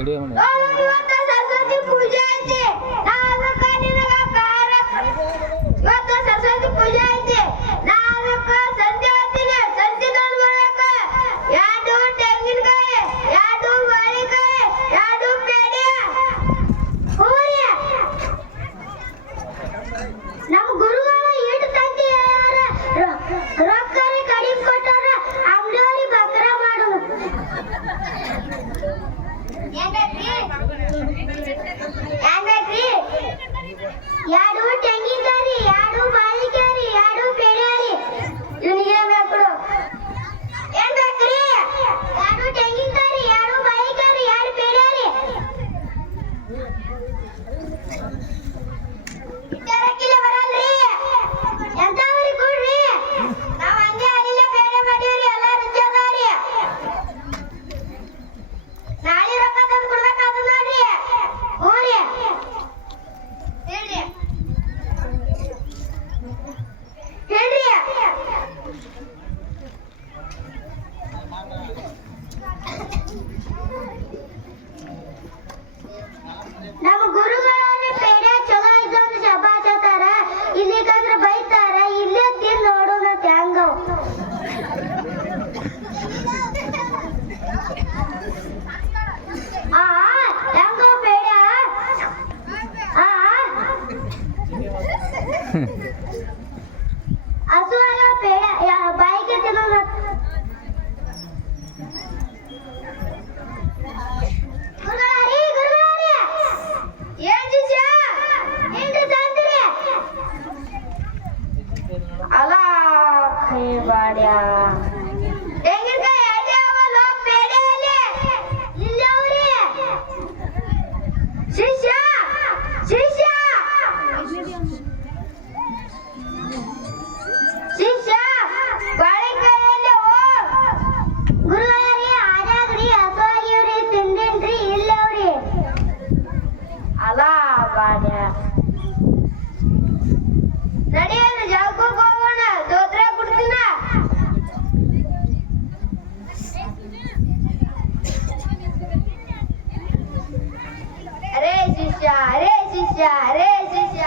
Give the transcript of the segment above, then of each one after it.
ಇವತ್ತು ಸರಸ್ವತಿ ಪೂಜೆ ಐತಿ. ಇವತ್ತು ಸರಸ್ವತಿ ಪೂಜೆ ಐತಿ. ನಾಲ್ಕು ಸಂಜೆ ಹೊತ್ತಿಗೆ ಸಂಜೆ ತಗೊಂಡು ಬರ್ಬೇಕು. 2 ತೆಂಗಿನಕಾಯಿ, 2 ಬಾಳೆಕಾಯಿ, 2 ಪೇಡೆ. ಹೂರಿ ನಮ್ಮ ಗುರುಗಳು ಈಟು ತಂದಿ ರೊಕ್ಕ ಕಡಿಮೆ ಕೊಟ್ಟಾರ. ಅಂಗಡಿಯವ್ರಿಗೆ ಬಕ್ರ ಮಾಡು. ಏನ್ ಬೇಕ್ರಿ? 2 ತೆಂಗಿನಕಾಯಿ, 2 ಬಾಳೆಕಾಯಿ, 2 ಪೇಡೆ. ಇವನಿಗೆ ಬೇಕು. ಏನ್ ಬೇಕ್ರಿ? 2 ತೆಂಗಿನಕಾಯಿ, 2 ಬಾಳೆಕಾಯಿ, 2 ಪೇಡೆ. ಇಷ್ಟರಕ್ಕಿಲ್ಲ ಬರಲ್ರಿ. ಎಂತವ್ರಿ ಕೊಡ್ರಿ. ನಾವ್ ಹಂಗೆ ಅಲ್ಲಿಲ್ಲ ಪೇಡೆ ಮಾಡೀವ್ರಿ. ಎಲ್ಲ ರುಚಿ ಅದಾವ್ರಿ. ನಾಳೆ ರೊಕ್ಕ ತಂದು ಕೊಡ್ಬೇಕಾದ ನೋಡ್ರಿ. ಹ್ಞೂ ರೀ ಹೇಳ್ರಿ ಹೇಳ್ರಿ. ನಮ್ಮ ಗುರುಗಳನ್ನ ಪೇಡೆ ಚಲೋ ಇದ್ದಂದ್ರೆ ಶಬಾಷ್ ಅಂತಾರ. ಇಲ್ಲಿಗಂದ್ರೆ ಬೈತಾರ. ಇಲ್ಲೇ ತಿಂದು ನೋಡೋಣ ಹೆಂಗವ್. ಹೆಂಗವ್ ಪೇಡೆ? ಹಸುವಾಗ ಪೇಡೆ ಬಾಯಿಗೆ ತಿನ್ನೋಣ. ಏನ್ ಶಿಷ್ಯ ಏನ್ರಿ ತಂದ್ರಿ? ಅಲ್ಲ ಕೈ ಬಾಡ್ಯಾ ತೆಂಗಿನಕಾಯಿ ಎಡೆ ಅವಲ್ಲ ಪೇಡೆ ಅಲ್ಲಿ ಇಲ್ಲವ್ರಿ. ಶಿಷ್ಯ ಶಿಷ್ಯ ಶಿಷ್ಯ ಬಾಳೆಕಾಯಲ್ಲಿ ಗುರುವಾರಿ ಆರ್ಯಾಗ್ರಿ ಹಸುವಾಗಿವ್ರಿ ತಿಂದೇನ್ರಿ ಇಲ್ಲವ್ರಿ. ಅಲ್ಲ ಬಾಡ್ಯ ನಡೆಯಲ್ಲ ಜಾಗಕ್ಕೆ ಹೋಗೋಣ. ದೋತ್ರ ಕೊಡ್ತೀನ. ಅರೇ ಶಿಷ್ಯ ಅರೇ ಶಿಷ್ಯ ಅರೇ ಶಿಷ್ಯ.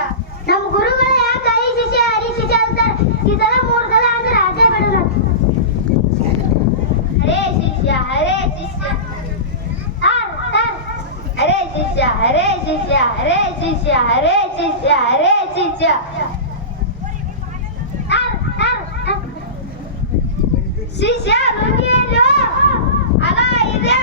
ನಮ್ಮ ಗುರುಗಳು ಯಾಕೆ ಹರಿ ಶಿಷ್ಯ ಹರಿ ಶಿಷ್ಯ ಅಂತಾರೆ? ಈ ಸಲ 3 ಸಲ ಅಂದ್ರೆ ರಾಜ ಬಿಡೋಣ. ಹರೇ ಶಿಷ್ಯ ಹರೇ ಶಿಷ್ಯ. ಹರೇ ಶಿಷ್ಯ ಹರೇ ಶಿಷ್ಯ ಹರೇ ಶಿಷ್ಯ ಹರೇ ಶಿಷ್ಯ ಹರೇ ಶಿಷ್ಯ. ಶಿಷ್ಯ ನುಂಗಿಯಲ್ಲೋ ಅಲ್ಲ ಇದೇ